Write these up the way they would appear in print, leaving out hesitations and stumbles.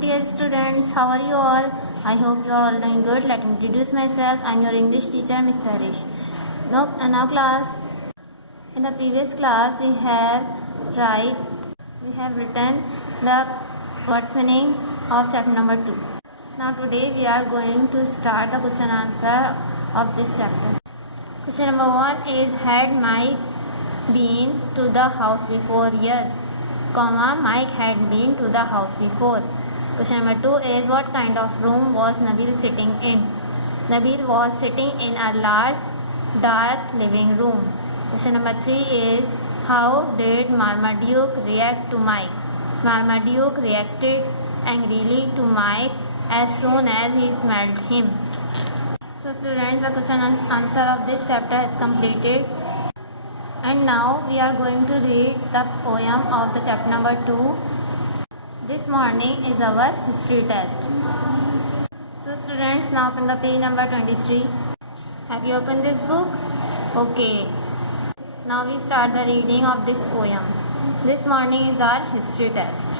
Dear students, how are you all? I hope you are all doing good. Let me introduce myself. I am your English teacher, Miss Harish. Now class, in the previous class we have written the words meaning of chapter number 2. Now today we are going to start the question answer of this chapter. Question number 1 is, had Mike been to the house before? Yes, Mike had been to the house before. Question number 2 is, what kind of room was Nabil sitting in? Nabil was sitting in a large dark living room. Question number 3 is, how did Marmaduke react to Mike? Marmaduke reacted angrily to Mike as soon as he smelled him. So students, the question and answer of this chapter is completed. And now we are going to read the poem of the chapter number 2. This morning is our history test. So students, now open the page number 23. Have you opened this book? Okay. Now we start the reading of this poem. This morning is our history test.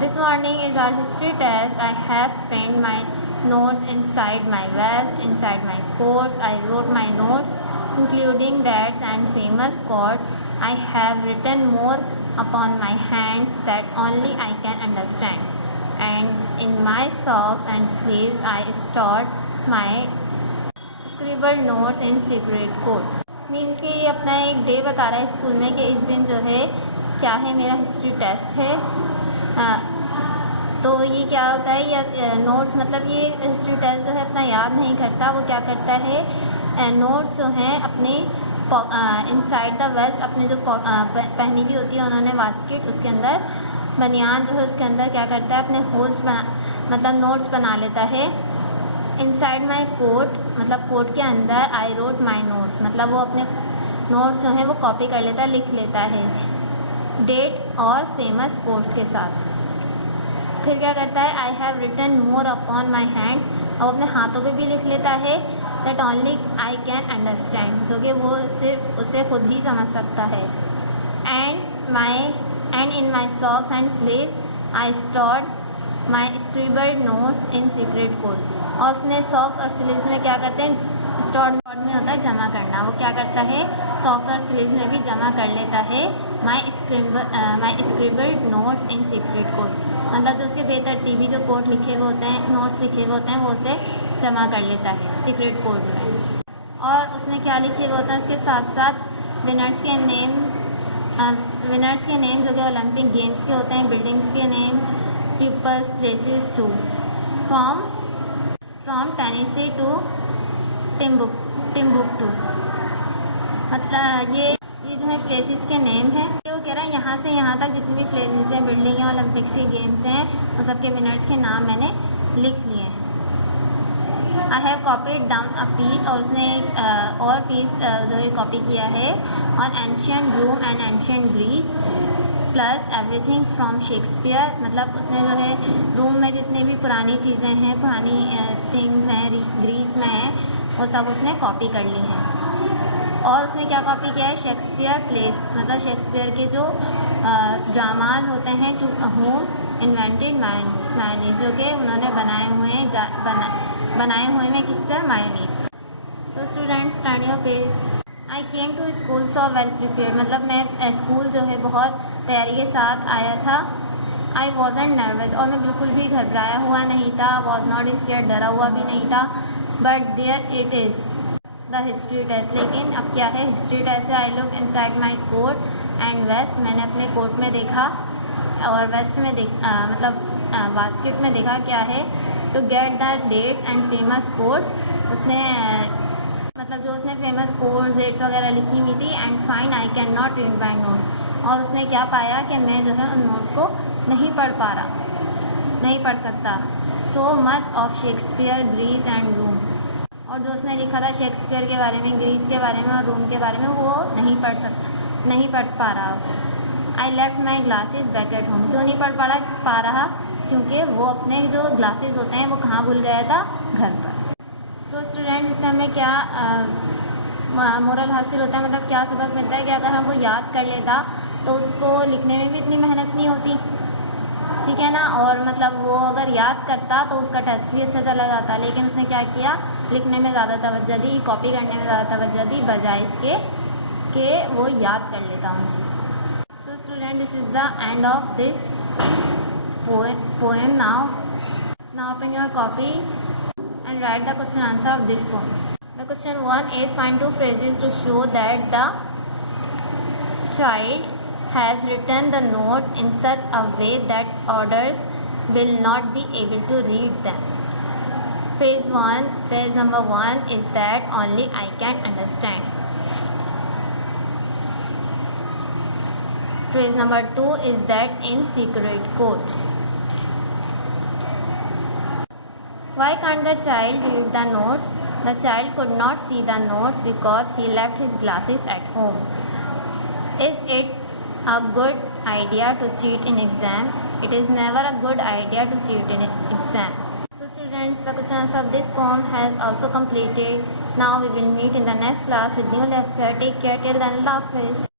This morning is our history test. I have penned my notes inside my vest, inside my coats. I wrote my notes, including dates and famous quotes. I have written more upon my hands that only I can understand, and in my socks and sleeves I stored my scribbled notes in secret code. Means कि ये अपना एक day बता रहा है school में कि इस दिन जो है क्या है, मेरा हिस्ट्री टेस्ट है। तो ये क्या होता है, ये नोट्स मतलब ये हिस्ट्री टेस्ट जो है अपना याद नहीं करता, वो क्या करता है, नोट्स जो हैं अपने इनसाइड द वेस्ट, अपने जो पहनी भी होती है उन्होंने बास्केट, उसके अंदर बनियान जो है उसके अंदर क्या करता है, अपने होस्ट मतलब नोट्स बना लेता है। इनसाइड माई कोट मतलब कोट के अंदर आई रोट माई नोट्स मतलब वो अपने नोट्स जो हैं वो कॉपी कर लेता है, लिख लेता है डेट और फेमस कोट्स के साथ। फिर क्या करता है, I have written more upon my hands, और अपने हाथों पे भी लिख लेता है that only I can understand, जो कि वो सिर्फ उसे खुद ही समझ सकता है। And in my socks and sleeves I stored my scribbled notes in secret code. और उसने सॉक्स और स्लीव्स में क्या करते हैं, स्टोर्ड में होता है जमा करना, वो क्या करता है सॉक्स और स्लीव्स में भी जमा कर लेता है माई scribbled notes in secret code, मतलब जो उसके बेतरतीबी जो कोड लिखे हुए होते हैं, नोट्स लिखे हुए होते हैं, वो उसे जमा कर लेता है सीक्रेट कोड में। और उसने क्या लिखे हुए होते हैं उसके साथ साथ विनर्स के नेम जो कि ओलंपिक गेम्स के होते हैं, बिल्डिंग्स के name, peoples, places too, from Tennessee to Timbuktu, मतलब ये जो है प्लेसेस के नेम है। वो कह रहा है यहाँ से यहाँ तक जितनी भी प्लेसेस हैं, बिल्डिंग हैं, ओलंपिक्स के गेम्स हैं, उन सबके विनर्स के नाम मैंने लिख लिए हैं। I have copied down a piece, और उसने एक और पीस जो है कॉपी किया है, on ancient Rome and ancient Greece plus everything from Shakespeare, मतलब उसने जो है रोम में जितनी भी पुरानी चीज़ें हैं, पुरानी थिंग्स हैं, ग्रीस में हैं, वो सब उसने कॉपी कर ली हैं। और उसने क्या कॉपी किया है, शेक्सपियर प्लेस, मतलब शेक्सपियर के जो ड्रामाज होते हैं, टू होम इन्वेंटेड मायोनीज, जो कि उन्होंने बनाए हुए में किसकर, mayonnaise. So students, turn your page. I came to school so well prepared, मतलब मैं स्कूल जो है बहुत तैयारी के साथ आया था। आई वॉजंट नर्वस, और मैं बिल्कुल भी घबराया हुआ नहीं था। वॉज नॉट स्केयर्ड, डरा हुआ भी नहीं था। But there it is the history test, लेकिन अब क्या है, हिस्ट्री टेस्ट है। I look inside my coat and vest, मैंने अपने कोट में देखा और वेस्ट में मतलब बास्केट में देखा क्या है, to get the dates and famous quotes, उसने मतलब जो उसने फेमस कोट्स, डेट्स वगैरह लिखी हुई थी। And fine I can not read my notes, और उसने क्या पाया कि मैं जो है उन नोट्स को नहीं पढ़ सकता। So much of Shakespeare, Greece and Rome, और जो उसने लिखा था शेक्सपियर के बारे में, ग्रीस के बारे में और रोम के बारे में, वो नहीं पढ़ पा रहा उसे। I left my glasses back at home, क्यों नहीं पढ़ पा रहा, क्योंकि वो अपने जो ग्लासेस होते हैं वो कहाँ भूल गया था, घर पर। सो स्टूडेंट, इससे हमें क्या मोरल हासिल होता है, मतलब क्या सबक मिलता है कि अगर हम वो याद कर लेता तो उसको लिखने में भी इतनी मेहनत नहीं होती, ठीक है ना। और मतलब वो अगर याद करता तो उसका टेस्ट भी अच्छा चला जाता, लेकिन उसने क्या किया, लिखने में ज़्यादा तवज्जो दी, कॉपी करने में ज़्यादा तवज्जो दी, बजाय इसके कि वो याद कर लेता उन चीज़ को। So student, this is the end of this poem. Now open your copy and write the question answer of this poem. The question 1 is find two phrases to show that the child has written the notes in such a way that others will not be able to read them. Phrase number 1 is that only I can understand. Phrase number 2 is that in secret court. Why can't the child read the notes? The child could not see the notes because he left his glasses at home. Is it a good idea to cheat in exam? It is never a good idea to cheat in exams. So students, the question answer of this poem has also completed. Now we will meet in the next class with new lecture. Take care till then. Allah Hafiz.